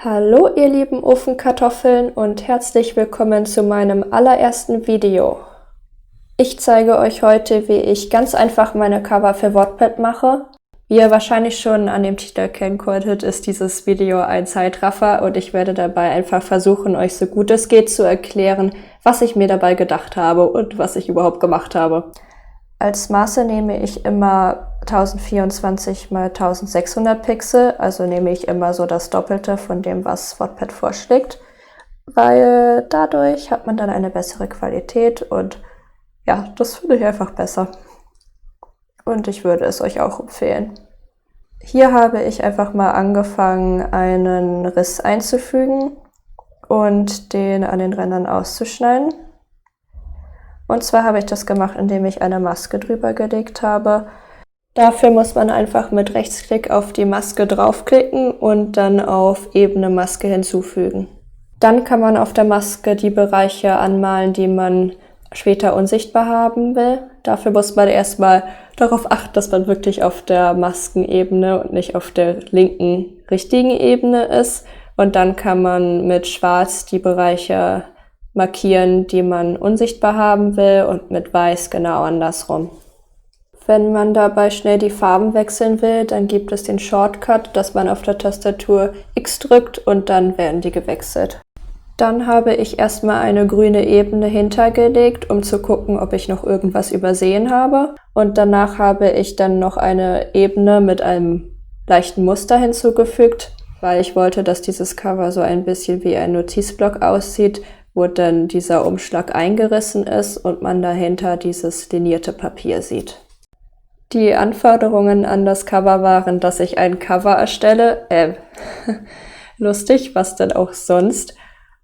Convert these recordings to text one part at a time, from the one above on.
Hallo ihr lieben Ofenkartoffeln und herzlich willkommen zu meinem allerersten Video. Ich zeige euch heute, wie ich ganz einfach meine Cover für Wattpad mache. Wie ihr wahrscheinlich schon an dem Titel erkennen konntet, ist dieses Video ein Zeitraffer und ich werde dabei einfach versuchen, euch so gut es geht zu erklären, was ich mir dabei gedacht habe und was ich überhaupt gemacht habe. Als Maße nehme ich immer 1024 x 1600 Pixel, also nehme ich immer so das Doppelte von dem, was Wattpad vorschlägt, weil dadurch hat man dann eine bessere Qualität und ja, das finde ich einfach besser. Und ich würde es euch auch empfehlen. Hier habe ich einfach mal angefangen, einen Riss einzufügen und den an den Rändern auszuschneiden. Und zwar habe ich das gemacht, indem ich eine Maske drüber gelegt habe. Dafür muss man einfach mit Rechtsklick auf die Maske draufklicken und dann auf Ebene Maske hinzufügen. Dann kann man auf der Maske die Bereiche anmalen, die man später unsichtbar haben will. Dafür muss man erstmal darauf achten, dass man wirklich auf der Maskenebene und nicht auf der linken richtigen Ebene ist. Und dann kann man mit Schwarz die Bereiche markieren, die man unsichtbar haben will, und mit Weiß genau andersrum. Wenn man dabei schnell die Farben wechseln will, dann gibt es den Shortcut, dass man auf der Tastatur X drückt und dann werden die gewechselt. Dann habe ich erstmal eine grüne Ebene hintergelegt, um zu gucken, ob ich noch irgendwas übersehen habe. Und danach habe ich dann noch eine Ebene mit einem leichten Muster hinzugefügt, weil ich wollte, dass dieses Cover so ein bisschen wie ein Notizblock aussieht, wo dann dieser Umschlag eingerissen ist und man dahinter dieses linierte Papier sieht. Die Anforderungen an das Cover waren, dass ich ein Cover erstelle. Lustig, was denn auch sonst.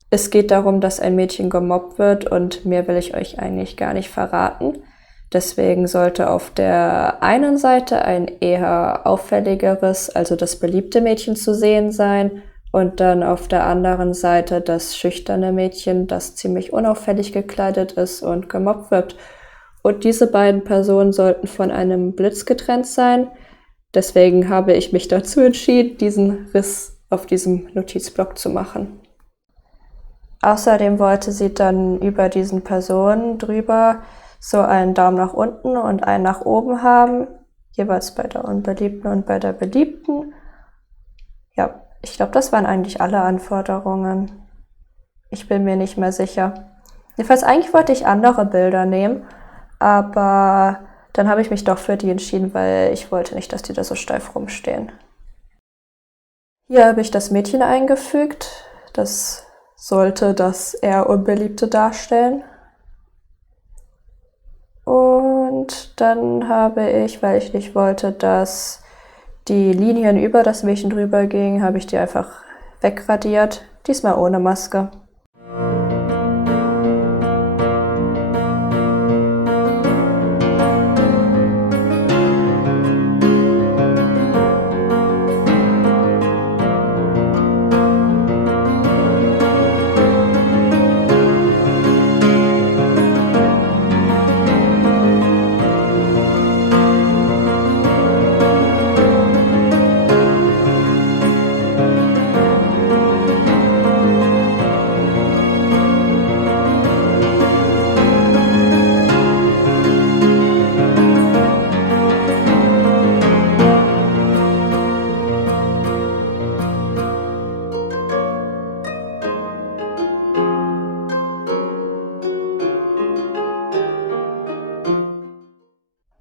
Es geht darum, dass ein Mädchen gemobbt wird und mehr will ich euch eigentlich gar nicht verraten. Deswegen sollte auf der einen Seite ein eher auffälligeres, also das beliebte Mädchen zu sehen sein und dann auf der anderen Seite das schüchterne Mädchen, das ziemlich unauffällig gekleidet ist und gemobbt wird. Und diese beiden Personen sollten von einem Blitz getrennt sein. Deswegen habe ich mich dazu entschieden, diesen Riss auf diesem Notizblock zu machen. Außerdem wollte sie dann über diesen Personen drüber so einen Daumen nach unten und einen nach oben haben, jeweils bei der Unbeliebten und bei der Beliebten. Ja, ich glaube, das waren eigentlich alle Anforderungen. Ich bin mir nicht mehr sicher. Jedenfalls eigentlich wollte ich andere Bilder nehmen, aber dann habe ich mich doch für die entschieden, weil ich wollte nicht, dass die da so steif rumstehen. Hier habe ich das Mädchen eingefügt. Das sollte das eher Unbeliebte darstellen. Und dann habe ich, weil ich nicht wollte, dass die Linien über das Mädchen drüber gingen, habe ich die einfach wegradiert. Diesmal ohne Maske.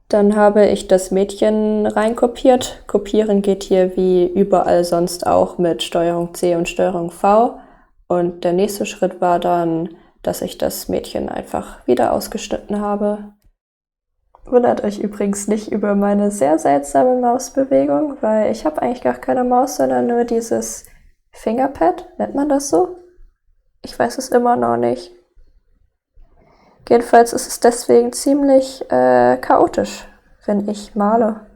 Dann habe ich das Mädchen reinkopiert. Kopieren geht hier wie überall sonst auch mit STRG C und STRG V. Und der nächste Schritt war dann, dass ich das Mädchen einfach wieder ausgeschnitten habe. Wundert euch übrigens nicht über meine sehr seltsame Mausbewegung, weil ich habe eigentlich gar keine Maus, sondern nur dieses Fingerpad. Nennt man das so? Ich weiß es immer noch nicht. Jedenfalls ist es deswegen ziemlich chaotisch, wenn ich male.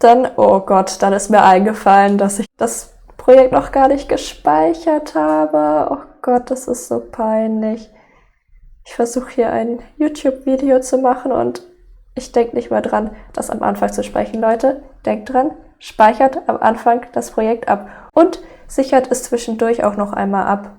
Dann, oh Gott, dann ist mir eingefallen, dass ich das Projekt noch gar nicht gespeichert habe. Oh Gott, das ist so peinlich. Ich versuche hier ein YouTube-Video zu machen und ich denke nicht mal dran, das am Anfang zu sprechen. Leute, denkt dran, speichert am Anfang das Projekt ab und sichert es zwischendurch auch noch einmal ab.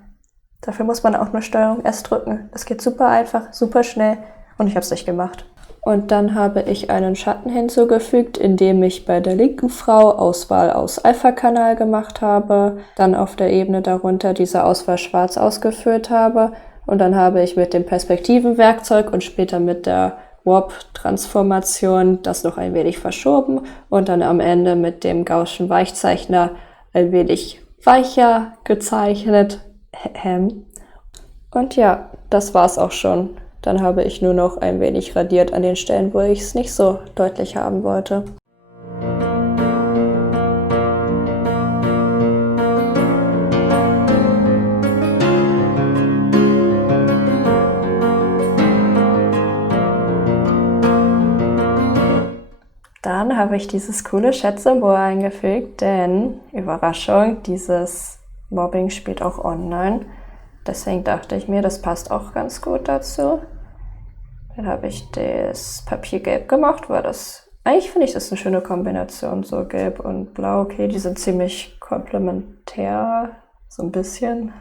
Dafür muss man auch nur Steuerung S drücken. Das geht super einfach, super schnell und ich habe es nicht gemacht. Und dann habe ich einen Schatten hinzugefügt, indem ich bei der linken Frau Auswahl aus Alpha-Kanal gemacht habe, dann auf der Ebene darunter diese Auswahl schwarz ausgeführt habe und dann habe ich mit dem Perspektivenwerkzeug und später mit der Warp-Transformation das noch ein wenig verschoben und dann am Ende mit dem Gaußschen Weichzeichner ein wenig weicher gezeichnet. Und ja, das war's auch schon. Dann habe ich nur noch ein wenig radiert an den Stellen, wo ich es nicht so deutlich haben wollte. Dann habe ich dieses coole Chat-Symbol eingefügt, denn, Überraschung, dieses Mobbing spielt auch online. Deswegen dachte ich mir, das passt auch ganz gut dazu. Dann habe ich das Papier gelb gemacht, weil das, eigentlich finde ich das eine schöne Kombination, so gelb und blau. Okay, die sind ziemlich komplementär, so ein bisschen,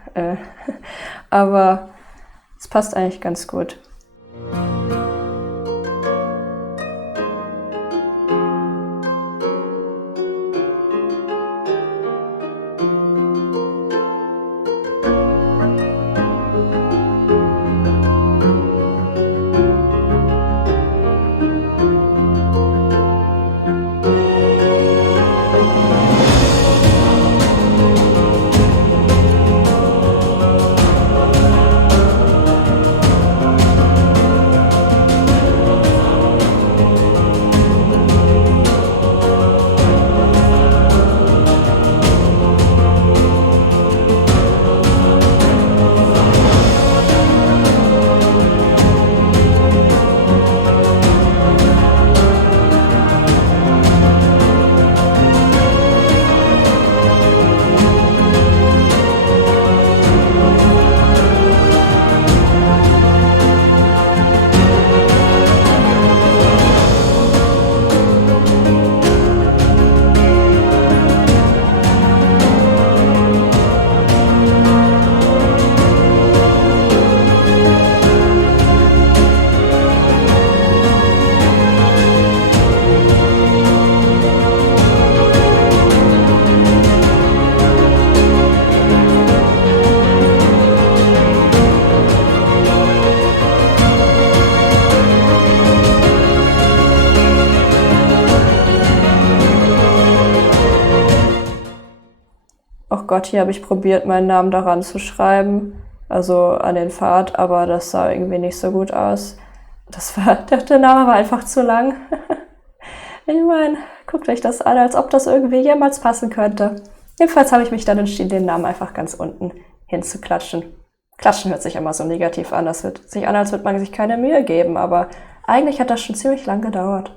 aber es passt eigentlich ganz gut. Oh Gott, hier habe ich probiert, meinen Namen daran zu schreiben, also an den Pfad, aber das sah irgendwie nicht so gut aus. Der Name war einfach zu lang. Ich meine, guckt euch das an, als ob das irgendwie jemals passen könnte. Jedenfalls habe ich mich dann entschieden, den Namen einfach ganz unten hinzuklatschen. Klatschen hört sich immer so negativ an, das hört sich an, als würde man sich keine Mühe geben, aber eigentlich hat das schon ziemlich lang gedauert.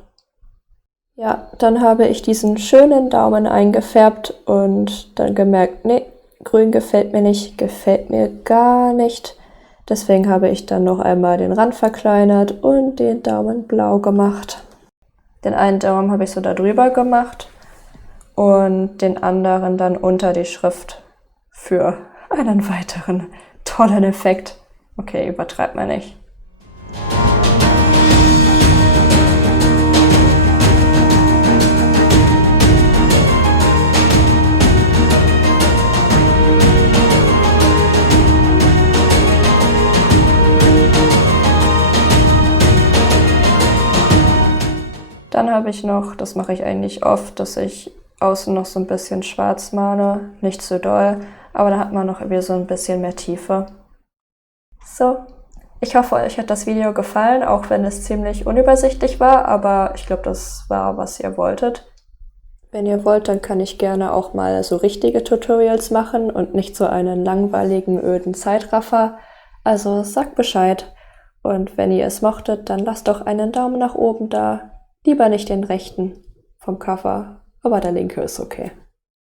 Ja, dann habe ich diesen schönen Daumen eingefärbt und dann gemerkt, nee, grün gefällt mir nicht, gefällt mir gar nicht. Deswegen habe ich dann noch einmal den Rand verkleinert und den Daumen blau gemacht. Den einen Daumen habe ich so da drüber gemacht und den anderen dann unter die Schrift für einen weiteren tollen Effekt. Okay, übertreibt man nicht. Dann habe ich noch, das mache ich eigentlich oft, dass ich außen noch so ein bisschen schwarz male, nicht zu doll, aber da hat man noch irgendwie so ein bisschen mehr Tiefe. So, ich hoffe, euch hat das Video gefallen, auch wenn es ziemlich unübersichtlich war, aber ich glaube, das war, was ihr wolltet. Wenn ihr wollt, dann kann ich gerne auch mal so richtige Tutorials machen und nicht so einen langweiligen, öden Zeitraffer. Also sagt Bescheid. Und wenn ihr es mochtet, dann lasst doch einen Daumen nach oben da. Lieber nicht den rechten. vom Cover, aber der linke ist okay.